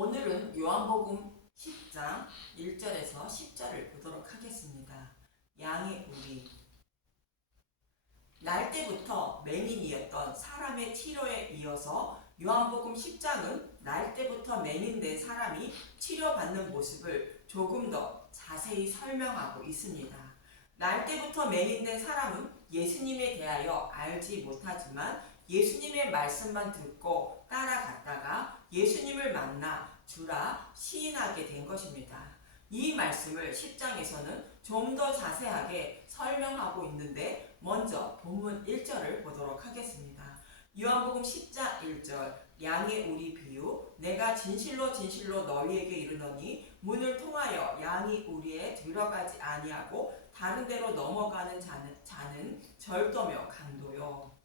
오늘은 요한복음 10장 1절에서 10절을 보도록 하겠습니다. 양의 우리. 날 때부터 맹인이었던 사람의 치료에 이어서 요한복음 10장은 날 때부터 맹인된 사람이 치료받는 모습을 조금 더 자세히 설명하고 있습니다. 날 때부터 맹인된 사람은 예수님에 대하여 알지 못하지만 예수님의 말씀만 듣고 따라갔다가 예수님을 만나 주라 시인하게 된 것입니다. 이 말씀을 10장에서는 좀 더 자세하게 설명하고 있는데 먼저 본문 1절을 보도록 하겠습니다. 요한복음 10장 1절 양의 우리 비유 내가 진실로 진실로 너희에게 이르노니 문을 통하여 양이 우리에 들어가지 아니하고 다른 데로 넘어가는 자는 절도며 강도요.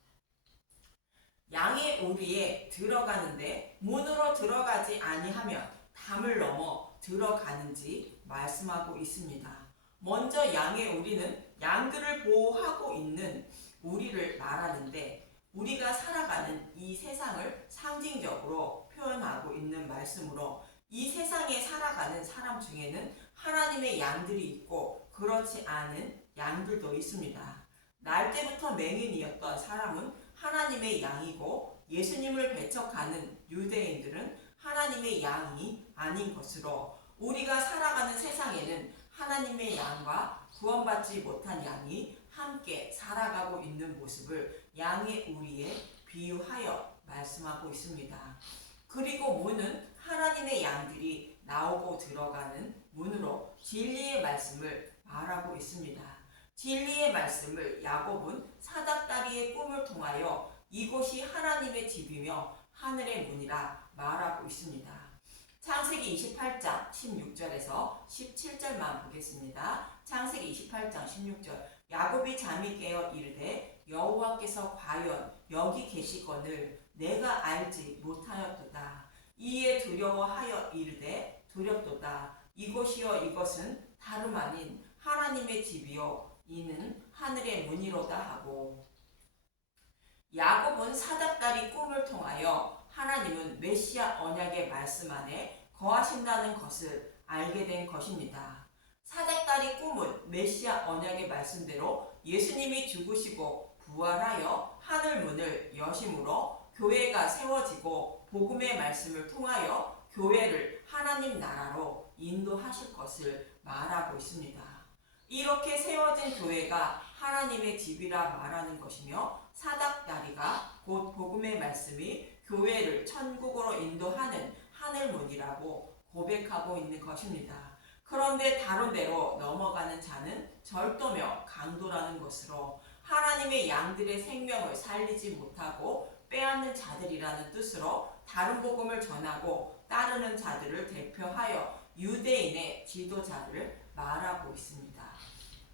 양의 우리에 들어가는데 문으로 들어가지 아니하면 담을 넘어 들어가는지 말씀하고 있습니다. 먼저 양의 우리는 양들을 보호하고 있는 우리를 말하는데 우리가 살아가는 이 세상을 상징적으로 표현하고 있는 말씀으로 이 세상에 살아가는 사람 중에는 하나님의 양들이 있고 그렇지 않은 양들도 있습니다. 날 때부터 맹인이었던 사람은 하나님의 양이고 예수님을 배척하는 유대인들은 하나님의 양이 아닌 것으로 우리가 살아가는 세상에는 하나님의 양과 구원받지 못한 양이 함께 살아가고 있는 모습을 양의 우리에 비유하여 말씀하고 있습니다. 그리고 문은 하나님의 양들이 나오고 들어가는 문으로 진리의 말씀을 말하고 있습니다. 진리의 말씀을 야곱은 사닥다리의 꿈을 통하여 이곳이 하나님의 집이며 하늘의 문이라 말하고 있습니다. 창세기 28장 16절에서 17절만 보겠습니다. 창세기 28장 16절 야곱이 잠이 깨어 이르되 여호와께서 과연 여기 계시거늘 내가 알지 못하였도다. 이에 두려워하여 이르되 두렵도다. 이곳이여 이것은 다름 아닌 하나님의 집이요 이는 하늘의 문이로다 하고 야곱은 사닥다리 꿈을 통하여 하나님은 메시아 언약의 말씀 안에 거하신다는 것을 알게 된 것입니다. 사닥다리 꿈은 메시아 언약의 말씀대로 예수님이 죽으시고 부활하여 하늘 문을 여심으로 교회가 세워지고 복음의 말씀을 통하여 교회를 하나님 나라로 인도하실 것을 말하고 있습니다. 이렇게 세워진 교회가 하나님의 집이라 말하는 것이며 사닥다리가 곧 복음의 말씀이 교회를 천국으로 인도하는 하늘문이라고 고백하고 있는 것입니다. 그런데 다른 데로 넘어가는 자는 절도며 강도라는 것으로 하나님의 양들의 생명을 살리지 못하고 빼앗는 자들이라는 뜻으로 다른 복음을 전하고 따르는 자들을 대표하여 유대인의 지도자를 말하고 있습니다.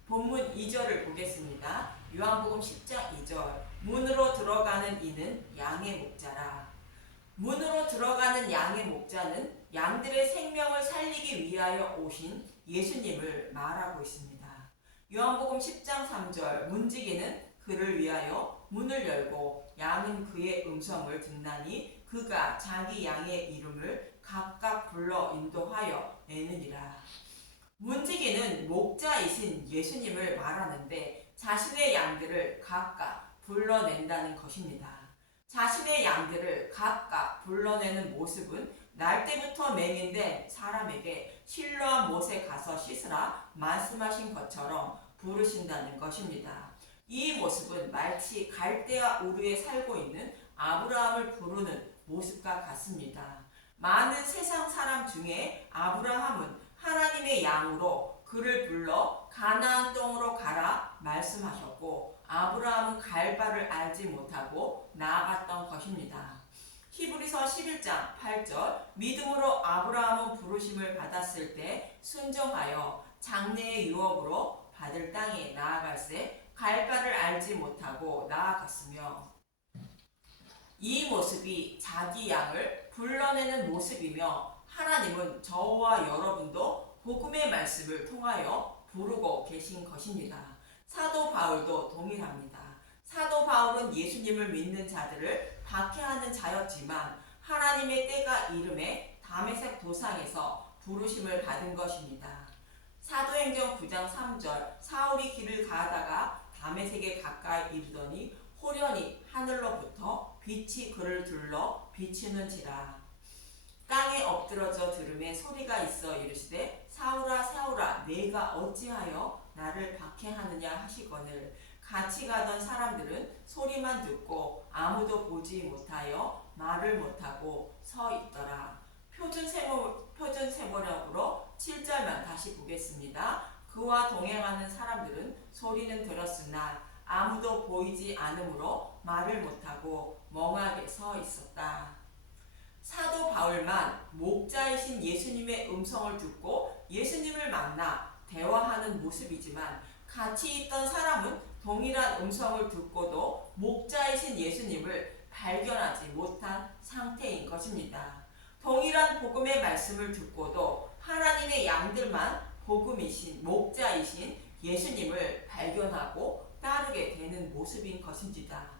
본문 2절을 보겠습니다. 요한복음 10장 2절 문으로 들어가는 이는 양의 목자라. 문으로 들어가는 양의 목자는 양들의 생명을 살리기 위하여 오신 예수님을 말하고 있습니다. 요한복음 10장 3절 문지기는 그를 위하여 문을 열고 양은 그의 음성을 듣나니 그가 자기 양의 이름을 각각 불러 인도하여 내느니라. 문지기는 목자이신 예수님을 말하는데 자신의 양들을 각각 불러낸다는 것입니다. 자신의 양들을 각각 불러내는 모습은 날 때부터 맹인된 사람에게 실로암 못에 가서 씻으라 말씀하신 것처럼 부르신다는 것입니다. 이 모습은 마치 갈대아 우르에 살고 있는 아브라함을 부르는 모습과 같습니다. 많은 세상 사람 중에 아브라함은 하나님의 양으로 그를 불러 가나안 땅으로 가라 말씀하셨고 아브라함은 갈 바를 알지 못하고 나아갔던 것입니다. 히브리서 11장 8절 믿음으로 아브라함은 부르심을 받았을 때 순종하여 장래의 유업으로 받을 땅에 나아갈새 갈 바를 알지 못하고 나아갔으며 이 모습이 자기 양을 불러내는 모습이며 하나님은 저와 여러분도 복음의 말씀을 통하여 부르고 계신 것입니다. 사도 바울도 동일합니다. 사도 바울은 예수님을 믿는 자들을 박해하는 자였지만 하나님의 때가 이름에 다메섹 도상에서 부르심을 받은 것입니다. 사도행전 9장 3절 사울이 길을 가다가 다메섹에 가까이 이르더니 호련히 하늘로부터 빛이 그를 둘러 비추는지라. 땅에 엎드러져 들음에 소리가 있어 이르시되 사울아 사울아 내가 어찌하여 나를 박해하느냐 하시거늘 같이 가던 사람들은 소리만 듣고 아무도 보지 못하여 말을 못하고 서 있더라. 표준 세번역으로 7절만 다시 보겠습니다. 그와 동행하는 사람들은 소리는 들었으나 아무도 보이지 않으므로 말을 못하고 멍하게 서 있었다. 사도 바울만 목자이신 예수님의 음성을 듣고 예수님을 만나 대화하는 모습이지만 같이 있던 사람은 동일한 음성을 듣고도 목자이신 예수님을 발견하지 못한 상태인 것입니다. 동일한 복음의 말씀을 듣고도 하나님의 양들만 복음이신 목자이신 예수님을 발견하고 따르게 되는 모습인 것입니다.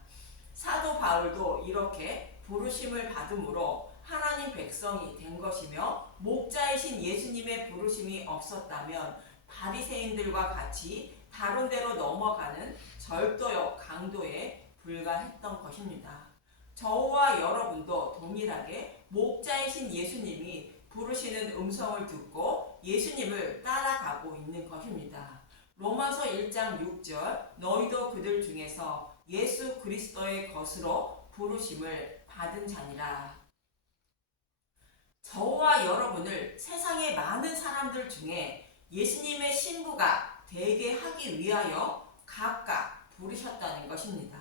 사도 바울도 이렇게 부르심을 받음으로 하나님 백성이 된 것이며 목자이신 예수님의 부르심이 없었다면 바리새인들과 같이 다른 데로 넘어가는 절도요 강도에 불과했던 것입니다. 저와 여러분도 동일하게 목자이신 예수님이 부르시는 음성을 듣고 예수님을 따라가고 있는 것입니다. 로마서 1장 6절 너희도 그들 중에서 예수 그리스도의 것으로 부르심을 받은 자니라. 저와 여러분을 세상의 많은 사람들 중에 예수님의 신부가 되게 하기 위하여 각각 부르셨다는 것입니다.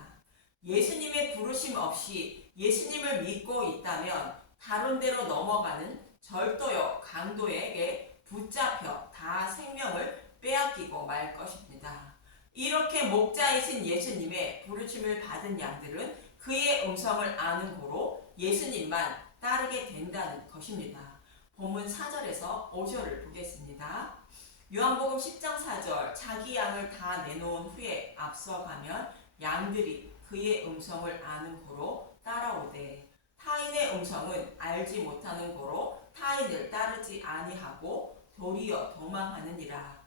예수님의 부르심 없이 예수님을 믿고 있다면 다른 데로 넘어가는 절도요 강도에게 붙잡혀 다 생명을 빼앗기고 말 것입니다. 이렇게 목자이신 예수님의 부르심을 받은 양들은 그의 음성을 아는 고로 예수님만 따르게 된다는 것입니다. 본문 4절에서 5절을 보겠습니다. 요한복음 10장 4절 자기 양을 다 내놓은 후에 앞서가면 양들이 그의 음성을 아는 고로 따라오되 타인의 음성은 알지 못하는 고로 타인을 따르지 아니하고 도리어 도망하느니라.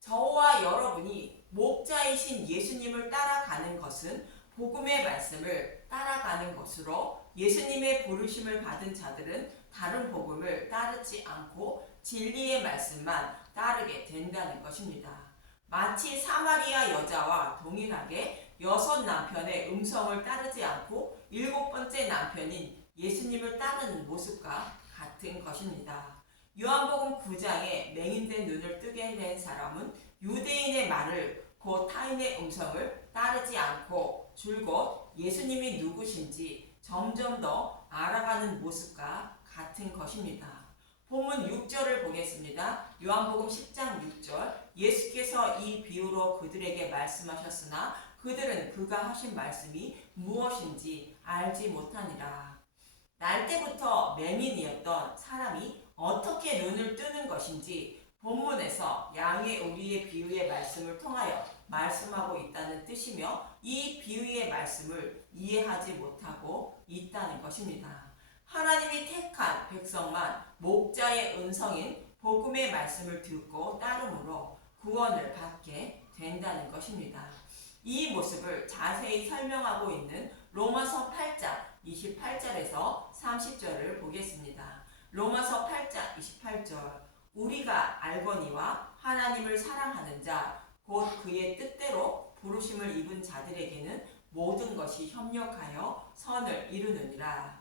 저와 여러분이 목자이신 예수님을 따라가는 것은 복음의 말씀을 따라가는 것으로 예수님의 부르심을 받은 자들은 다른 복음을 따르지 않고 진리의 말씀만 따르게 된다는 것입니다. 마치 사마리아 여자와 동일하게 6 남편의 음성을 따르지 않고 7번째 남편인 예수님을 따르는 모습과 같은 것입니다. 요한복음 9장에 맹인된 눈을 뜨게 된 사람은 유대인의 말을 곧 타인의 음성을 따르지 않고 줄곧 예수님이 누구신지 점점 더 알아가는 모습과 같은 것입니다. 본문 6절을 보겠습니다. 요한복음 10장 6절 예수께서 이 비유로 그들에게 말씀하셨으나 그들은 그가 하신 말씀이 무엇인지 알지 못하니라. 날 때부터 맹인이었던 사람이 어떻게 눈을 뜨는 것인지 본문에서 양의 우리의 비유의 말씀을 통하여 말씀하고 있다는 뜻이며 이 비유의 말씀을 이해하지 못하고 있다는 것입니다. 하나님이 택한 백성만 목자의 음성인 복음의 말씀을 듣고 따름으로 구원을 받게 된다는 것입니다. 이 모습을 자세히 설명하고 있는 로마서 8장 28절에서 30절을 보겠습니다. 로마서 8장 28절 우리가 알거니와 하나님을 사랑하는 자 곧 그의 뜻대로 부르심을 입은 자들에게는 모든 것이 협력하여 선을 이루느니라.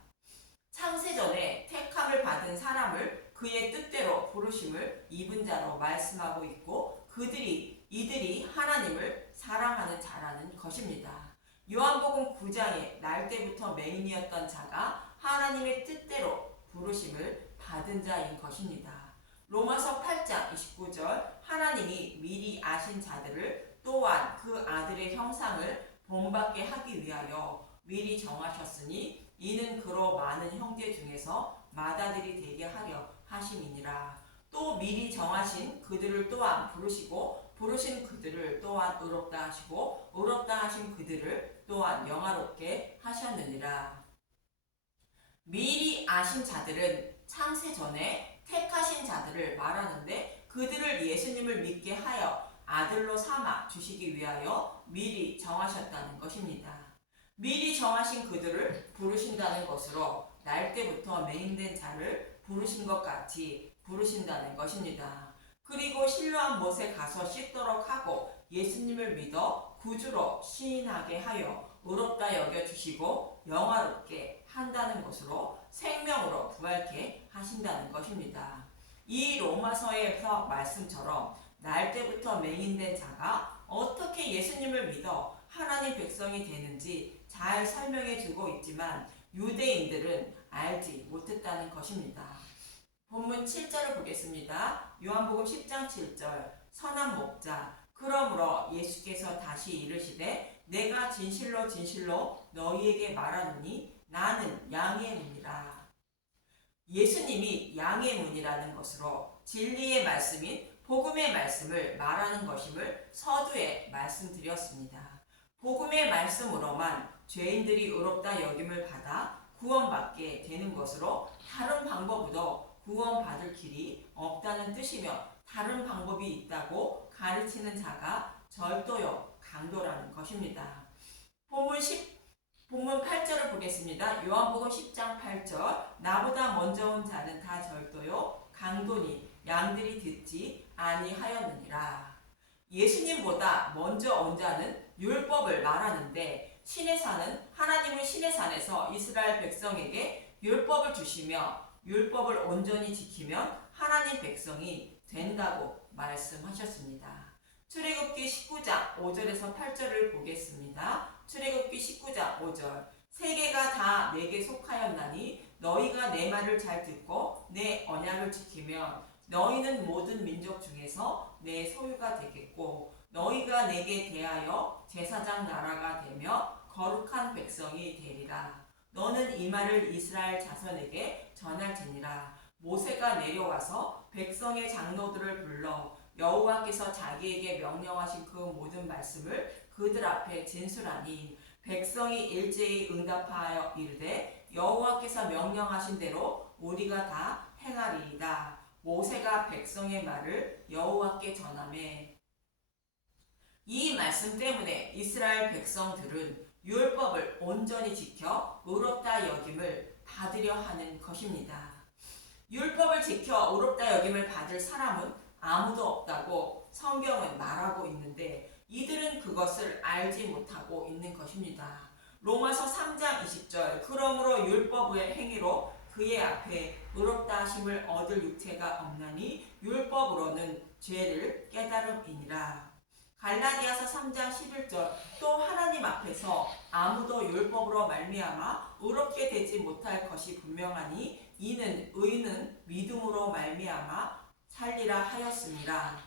창세전에 택함을 받은 사람을 그의 뜻대로 부르심을 입은 자로 말씀하고 있고 이들이 하나님을 사랑하는 자라는 것입니다. 요한복음 9장에 날 때부터 맹인이었던 자가 하나님의 뜻대로 부르심을 받은 자인 것입니다. 로마서 8장 29절 하나님이 미리 아신 자들을 또한 그 아들의 형상을 본받게 하기 위하여 미리 정하셨으니 이는 그로 많은 형제 중에서 맏아들이 되게 하려 하심이니라. 또 미리 정하신 그들을 또한 부르시고 부르신 그들을 또한 의롭다 하시고 의롭다 하신 그들을 또한 영화롭게 하셨느니라. 미리 아신 자들은 창세 전에 택하신 자들을 말하는데 그들을 예수님을 믿게 하여 아들로 삼아 주시기 위하여 미리 정하셨다는 것입니다. 미리 정하신 그들을 부르신다는 것으로 날 때부터 맹인된 자를 부르신 것 같이 부르신다는 것입니다. 그리고 실로암 못에 가서 씻도록 하고 예수님을 믿어 구주로 시인하게 하여 의롭다 여겨주시고 영화롭게 한다는 것으로 생명으로 부활케 하신다는 것입니다. 이 로마서에서 말씀처럼 날 때부터 맹인된 자가 어떻게 예수님을 믿어 하나님 백성이 되는지 잘 설명해 주고 있지만 유대인들은 알지 못했다는 것입니다. 본문 7절을 보겠습니다. 요한복음 10장 7절 선한 목자 그러므로 예수께서 다시 이르시되 내가 진실로 진실로 너희에게 말하노니 나는 양의 문이라. 예수님이 양의 문이라는 것으로 진리의 말씀인 복음의 말씀을 말하는 것임을 서두에 말씀드렸습니다. 복음의 말씀으로만 죄인들이 의롭다 여김을 받아 구원받게 되는 것으로 다른 방법으로 구원받을 길이 없다는 뜻이며 다른 방법이 있다고 가르치는 자가 절도요 강도라는 것입니다. 본문 8절을 보겠습니다. 요한복음 10장 8절 나보다 먼저 온 자는 다 절도요 강도니 양들이 듣지 아니하였느니라. 예수님보다 먼저 온 자는 율법을 말하는데 신의 산은 하나님은 신의 산에서 이스라엘 백성에게 율법을 주시며 율법을 온전히 지키면 하나님 백성이 된다고 말씀하셨습니다. 출애굽기 19장 5절에서 8절을 보겠습니다. 출애굽기 19장 5절 세계가 다 내게 속하였나니 너희가 내 말을 잘 듣고 내 언약을 지키면 너희는 모든 민족 중에서 내 소유가 되겠고 너희가 내게 대하여 제사장 나라가 되며 거룩한 백성이 되리라. 너는 이 말을 이스라엘 자손에게 전할지니라. 모세가 내려와서 백성의 장로들을 불러 여호와께서 자기에게 명령하신 그 모든 말씀을 그들 앞에 진술하니 백성이 일제히 응답하여 이르되 여호와께서 명령하신 대로 우리가 다 행하리이다. 모세가 백성의 말을 여호와께 전하매 이 말씀 때문에 이스라엘 백성들은 율법을 온전히 지켜 의롭다 여김을 받으려 하는 것입니다. 율법을 지켜 의롭다 여김을 받을 사람은 아무도 없다고 성경은 말하고 있는데 이들은 그것을 알지 못하고 있는 것입니다. 로마서 3장 20절 그러므로 율법의 행위로 그의 앞에 의롭다 하심을 얻을 육체가 없나니 율법으로는 죄를 깨달음이니라. 갈라디아서 3장 11절 또 하나님 앞에서 아무도 율법으로 말미암아 의롭게 되지 못할 것이 분명하니 이는 의는 믿음으로 말미암아 살리라 하였습니다.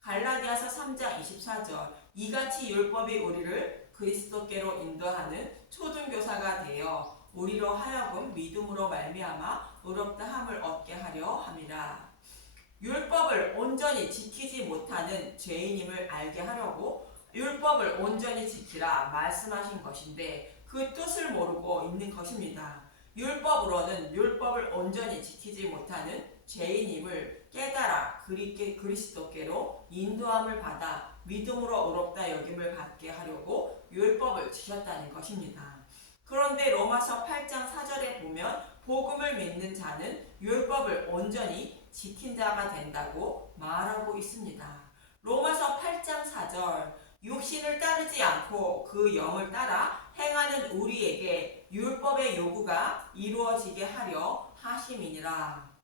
갈라디아서 3장 24절 이같이 율법이 우리를 그리스도께로 인도하는 초등교사가 되어 우리로 하여금 믿음으로 말미암아 의롭다 함을 얻게 하려 함이라. 율법을 온전히 지키지 못하는 죄인임을 알게 하려고 율법을 온전히 지키라 말씀하신 것인데 그 뜻을 모르고 있는 것입니다. 율법으로는 율법을 온전히 지키지 못하는 죄인임을 깨달아 그리스도께로 인도함을 받아 믿음으로 의롭다 여김을 받게 하려고 율법을 지켰다는 것입니다. 그런데 로마서 8장 4절에 보면 복음을 믿는 자는 율법을 온전히 지킨 자가 된다고 말하고 있습니다. 로마서 8장 4절 육신을 따르지 않고 그 영을 따라 행하는 우리에게 율법의 요구가 이루어지게 하려 하심이니라.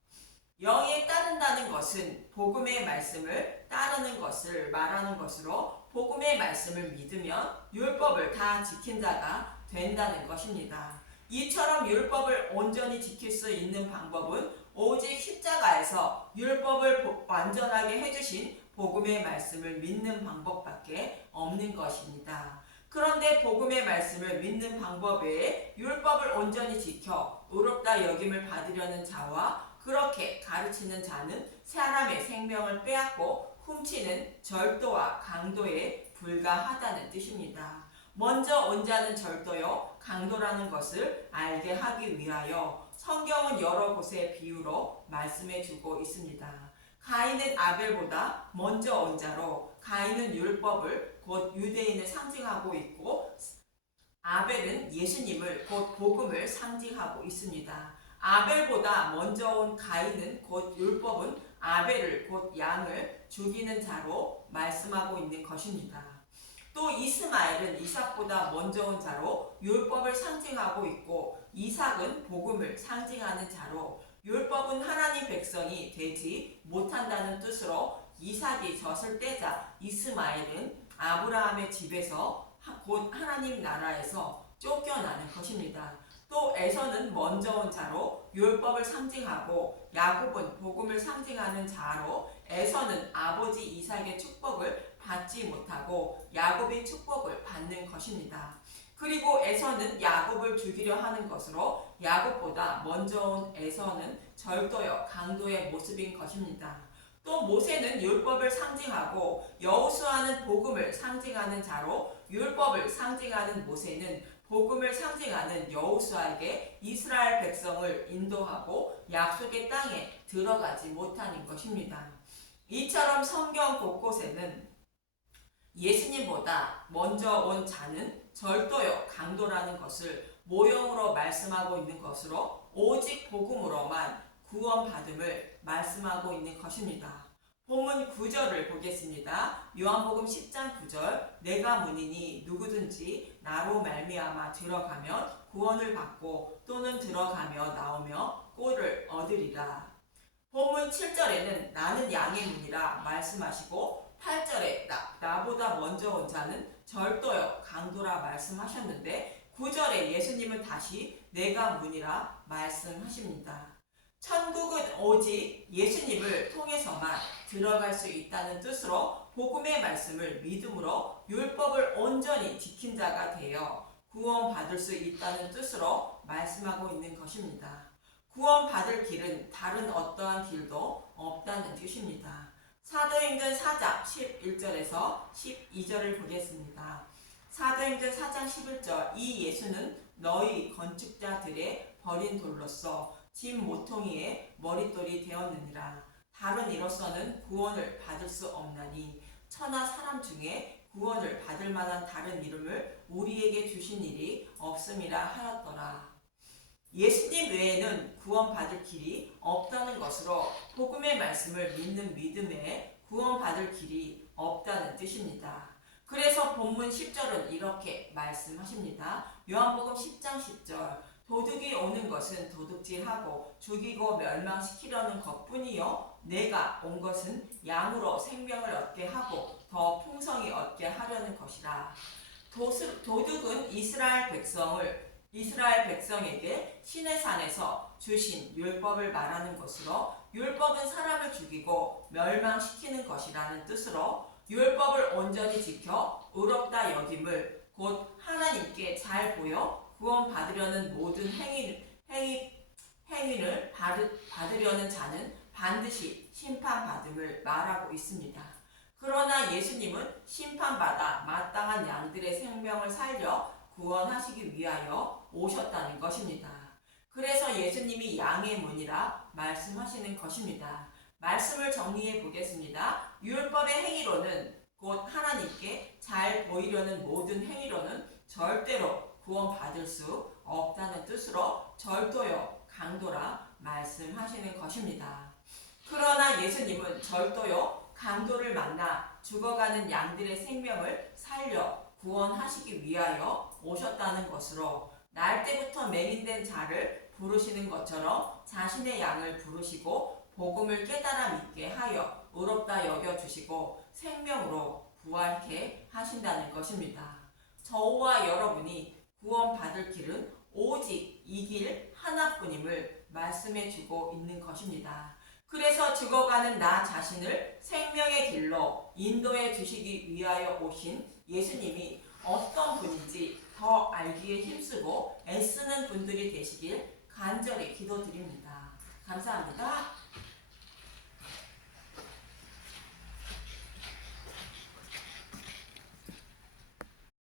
영에 따른다는 것은 복음의 말씀을 따르는 것을 말하는 것으로 복음의 말씀을 믿으면 율법을 다 지킨 자가 된다는 것입니다. 이처럼 율법을 온전히 지킬 수 있는 방법은 오직 십자가에서 율법을 완전하게 해주신 복음의 말씀을 믿는 방법밖에 없는 것입니다. 그런데 복음의 말씀을 믿는 방법 외에 율법을 온전히 지켜 의롭다 여김을 받으려는 자와 그렇게 가르치는 자는 사람의 생명을 빼앗고 훔치는 절도와 강도에 불과하다는 뜻입니다. 먼저 온 자는 절도요 강도라는 것을 알게 하기 위하여 성경은 여러 곳의 비유로 말씀해 주고 있습니다. 가인은 아벨보다 먼저 온 자로 가인은 율법을 곧 유대인을 상징하고 있고 아벨은 예수님을 곧 복음을 상징하고 있습니다. 아벨보다 먼저 온 가인은 곧 율법은 아벨을 곧 양을 죽이는 자로 말씀하고 있는 것입니다. 또 이스마엘은 이삭보다 먼저 온 자로 율법을 상징하고 있고 이삭은 복음을 상징하는 자로 율법은 하나님 백성이 되지 못한다는 뜻으로 이삭이 젖을 떼자 이스마엘은 아브라함의 집에서 곧 하나님 나라에서 쫓겨나는 것입니다. 또 에서는 먼저 온 자로 율법을 상징하고 야곱은 복음을 상징하는 자로 에서는 아버지 이삭의 축복을 받지 못하고 야곱의 축복을 받는 것입니다. 그리고 에서는 야곱을 죽이려 하는 것으로 야곱보다 먼저 온 에서는 절도요 강도의 모습인 것입니다. 또 모세는 율법을 상징하고 여호수아는 복음을 상징하는 자로 율법을 상징하는 모세는 복음을 상징하는 여호수아에게 이스라엘 백성을 인도하고 약속의 땅에 들어가지 못하는 것입니다. 이처럼 성경 곳곳에는 예수님보다 먼저 온 자는 절도요 강도라는 것을 모형으로 말씀하고 있는 것으로 오직 복음으로만 구원받음을 말씀하고 있는 것입니다. 본문 9절을 보겠습니다. 요한복음 10장 9절 내가 문이니 누구든지 나로 말미암아 들어가면 구원을 받고 또는 들어가며 나오며 꼴을 얻으리라. 본문 7절에는 나는 양의 문이라 말씀하시고 8절에 나보다 먼저 온 자는 절도요 강도라 말씀하셨는데 9절에 예수님은 다시 내가 문이라 말씀하십니다. 천국은 오직 예수님을 통해서만 들어갈 수 있다는 뜻으로 복음의 말씀을 믿음으로 율법을 온전히 지킨 자가 되어 구원받을 수 있다는 뜻으로 말씀하고 있는 것입니다. 구원받을 길은 다른 어떠한 길도 없다는 뜻입니다. 사도행전 4장 11절에서 12절을 보겠습니다. 사도행전 4장 11절 이 예수는 너희 건축자들의 버린 돌로서 집 모퉁이의 머릿돌이 되었느니라. 다른 이로서는 구원을 받을 수 없나니 천하 사람 중에 구원을 받을 만한 다른 이름을 우리에게 주신 일이 없음이라 하였더라. 예수님 외에는 구원받을 길이 없다는 것으로 복음의 말씀을 믿는 믿음에 구원받을 길이 없다는 뜻입니다. 그래서 본문 10절은 이렇게 말씀하십니다. 요한복음 10장 10절 도둑이 오는 것은 도둑질하고 죽이고 멸망시키려는 것뿐이요 내가 온 것은 양으로 생명을 얻게 하고 더 풍성히 얻게 하려는 것이라. 도둑은 이스라엘 백성에게 시내산에서 주신 율법을 말하는 것으로 율법은 사람을 죽이고 멸망시키는 것이라는 뜻으로 율법을 온전히 지켜 의롭다 여김을 곧 하나님께 잘 보여 구원받으려는 모든 행위를 받으려는 자는 반드시 심판받음을 말하고 있습니다. 그러나 예수님은 심판받아 마땅한 양들의 생명을 살려 구원하시기 위하여 오셨다는 것입니다. 그래서 예수님이 양의 문이라 말씀하시는 것입니다. 말씀을 정리해 보겠습니다. 율법의 행위로는 곧 하나님께 잘 보이려는 모든 행위로는 절대로 구원받을 수 없다는 뜻으로 절도요 강도라 말씀하시는 것입니다. 그러나 예수님은 절도요 강도를 만나 죽어가는 양들의 생명을 살려 구원하시기 위하여 오셨다는 것으로 날 때부터 맹인된 자를 부르시는 것처럼 자신의 양을 부르시고 복음을 깨달아 믿게 하여 의롭다 여겨주시고 생명으로 부활케 하신다는 것입니다. 저와 여러분이 구원받을 길은 오직 이 길 하나뿐임을 말씀해 주고 있는 것입니다. 그래서 죽어가는 나 자신을 생명의 길로 인도해 주시기 위하여 오신 예수님이 어떤 분인지 더 알기에 힘쓰고 애쓰는 분들이 되시길 간절히 기도드립니다. 감사합니다.